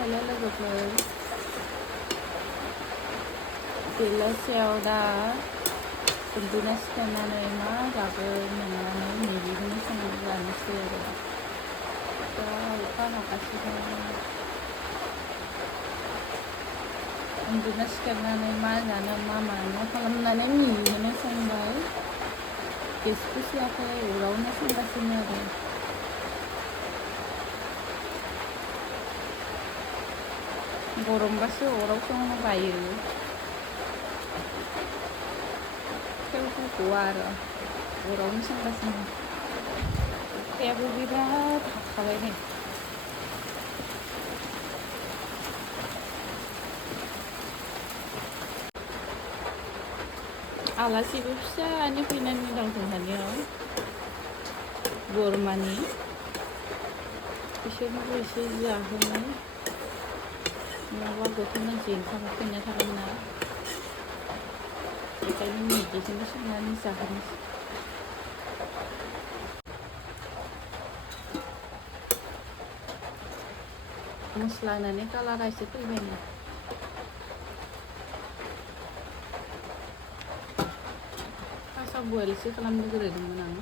हेल' लोगोफोर, बेलासियाव दा उन्दुना सिखारनानै मा जागोन नंनानै मैगिखौनो संनानै जानोसै आरो दा अखा हागासिनो उन्दुना सिखारनानै मा जानो मा मानो खालामनानै मैगिखौनो संबाय। गेसबो सोआखै, अरावनो संगासिनो आरो गरमबासो अराव संनो बायो, थेवबो गवा आरो अरावनो संगासिनो। अखायाबो बिराद हाखाबाय नै। आलासिबो फिसानि फैनानै दं जोंहानियाव, बोरमानि। बिसोरनोबो एसे जाहोनो, नङाबा गथ' मानसि ओंखाम उखैना थागोन ना, बेखायनो मैगिखौनो संनानै जाहोनोसै। मस्ला होनानै कालारा एसे फैबाय नै। फार्स्टआव बयलसो खालामग्रोदोंमोन आं।